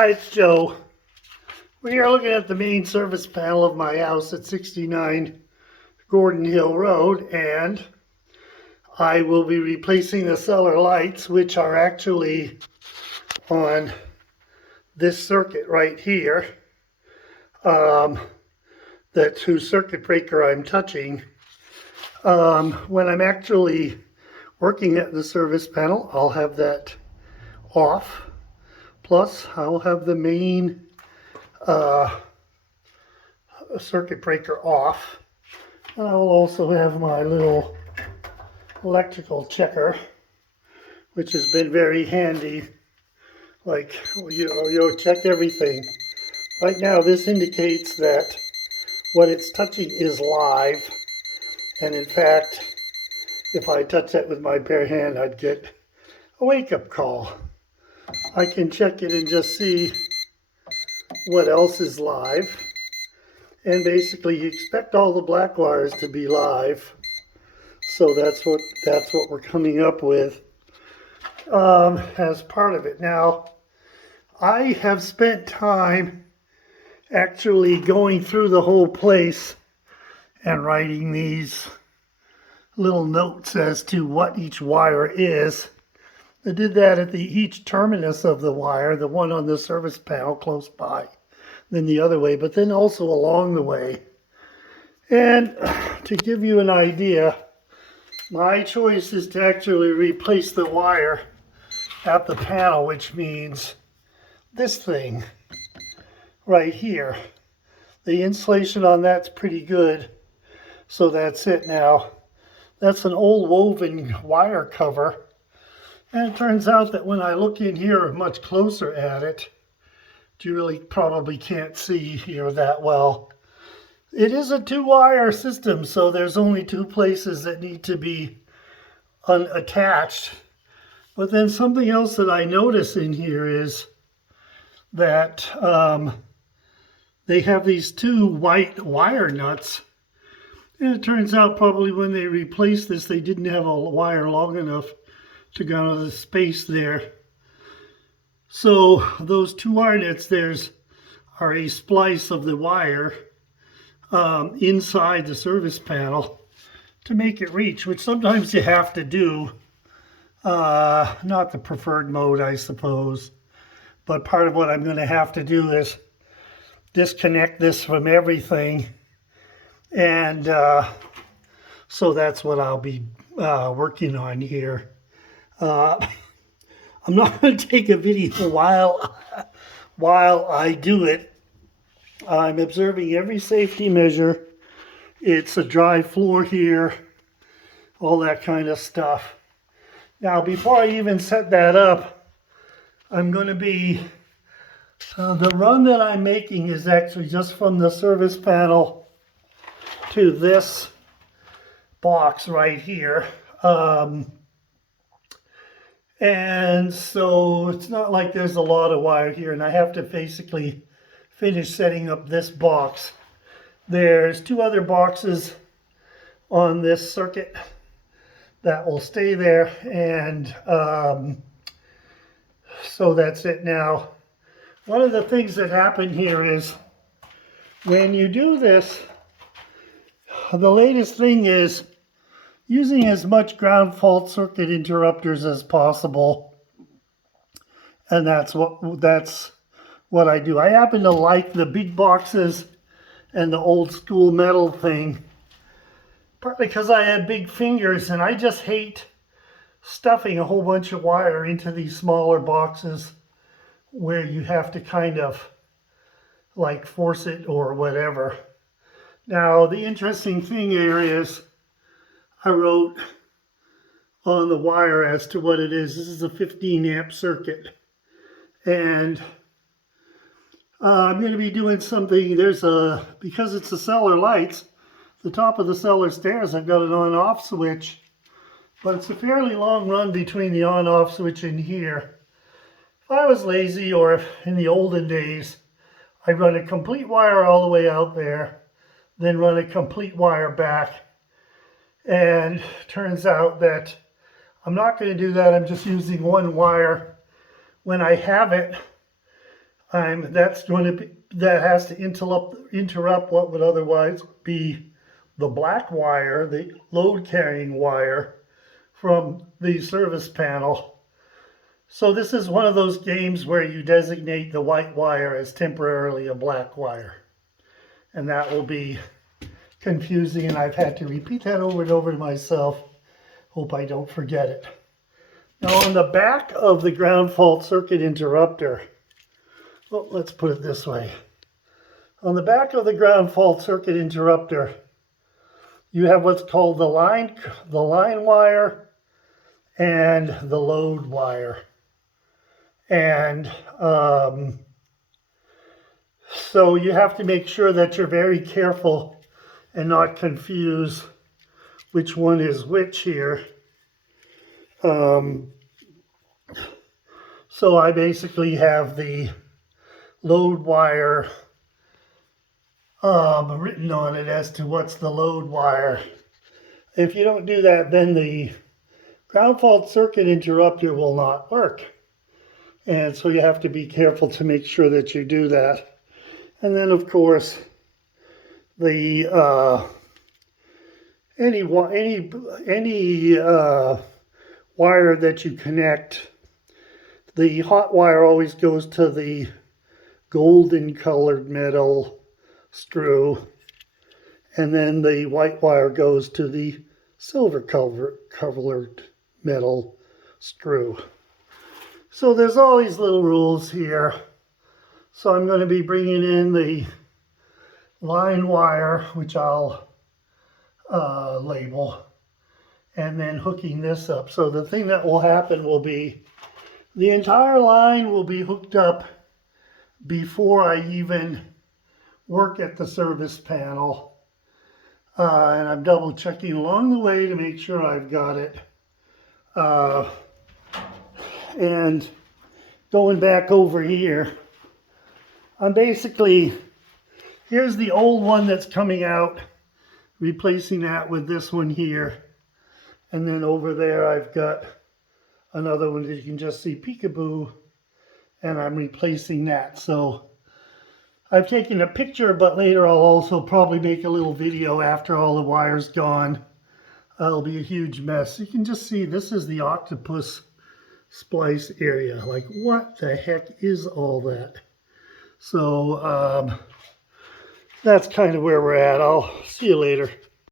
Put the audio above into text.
Hi, it's Joe. We are looking at the main service panel of my house at 69 Gordon Hill Road, and I will be replacing the cellar lights, which are actually on this circuit right here. That's whose circuit breaker I'm touching. When I'm actually working at the service panel, I'll have that off. Plus, I'll have the main circuit breaker off. And I will also have my little electrical checker, which has been very handy. Like, you check everything. Right now, this indicates that what it's touching is live. And in fact, if I touch that with my bare hand, I'd get a wake-up call. I can check it and just see what else is live. And basically, you expect all the black wires to be live. So that's what we're coming up with as part of it. Now, I have spent time actually going through the whole place and writing these little notes as to what each wire is. I did that at each terminus of the wire, the one on the service panel close by, then the other way, but then also along the way. And to give you an idea, my choice is to actually replace the wire at the panel, which means this thing right here. The insulation on that's pretty good, so that's it now. That's an old woven wire cover. And it turns out that when I look in here much closer at it, you really probably can't see here that well. It is a 2-wire system, so there's only 2 places that need to be unattached. But then something else that I notice in here is that they have these 2 white wire nuts. And it turns out probably when they replaced this, they didn't have a wire long enough to go out of the space there. So those 2 wire nuts are a splice of the wire inside the service panel to make it reach, which sometimes you have to do. Not the preferred mode, I suppose. But part of what I'm going to have to do is disconnect this from everything. And so that's what I'll be working on here. I'm not going to take a video while I do it. I'm observing every safety measure. It's a dry floor here, all that kind of stuff. Now, before I even set that up, I'm going to be, the run that I'm making is actually just from the service panel to this box right here. And so it's not like there's a lot of wire here, and I have to basically finish setting up this box. There's 2 other boxes on this circuit that will stay there, and so that's it. Now, one of the things that happen here is when you do this, the latest thing is using as much ground fault circuit interrupters as possible, and that's what I do. I happen to like the big boxes and the old school metal thing, partly because I have big fingers and I just hate stuffing a whole bunch of wire into these smaller boxes where you have to kind of like force it or whatever. Now, the interesting thing here is I wrote on the wire as to what it is. This is a 15 amp circuit. And I'm going to be doing something. Because it's the cellar lights, the top of the cellar stairs, I've got an on-off switch. But it's a fairly long run between the on-off switch and here. If I was lazy, or if in the olden days, I'd run a complete wire all the way out there, then run a complete wire back. And turns out that I'm not going to do that. I'm just using 1 wire. When I have it, that has to interrupt what would otherwise be the black wire, the load carrying wire from the service panel. So this is one of those games where you designate the white wire as temporarily a black wire. And that will be confusing, and I've had to repeat that over and over to myself. Hope I don't forget it. Now on the back of the ground fault circuit interrupter, well, let's put it this way. On the back of the ground fault circuit interrupter, you have what's called the line wire and the load wire. And so you have to make sure that you're very careful and not confuse which one is which here. So I basically have the load wire written on it as to what's the load wire. If you don't do that, then the ground fault circuit interrupter will not work. And so you have to be careful to make sure that you do that. And then of course, the any wire that you connect, the hot wire always goes to the golden colored metal screw, and then the white wire goes to the silver colored metal screw. So there's all these little rules here. So I'm going to be bringing in the line wire, which I'll label, and then hooking this up. So the thing that will happen will be the entire line will be hooked up before I even work at the service panel. And I'm double checking along the way to make sure I've got it. And going back over here, I'm basically, here's the old one that's coming out, replacing that with this one here. And then over there I've got another one that you can just see peekaboo, and I'm replacing that. So I've taken a picture, but later I'll also probably make a little video after all the wire's gone. It'll be a huge mess. You can just see this is the octopus splice area. Like, what the heck is all that? So that's kind of where we're at. I'll see you later.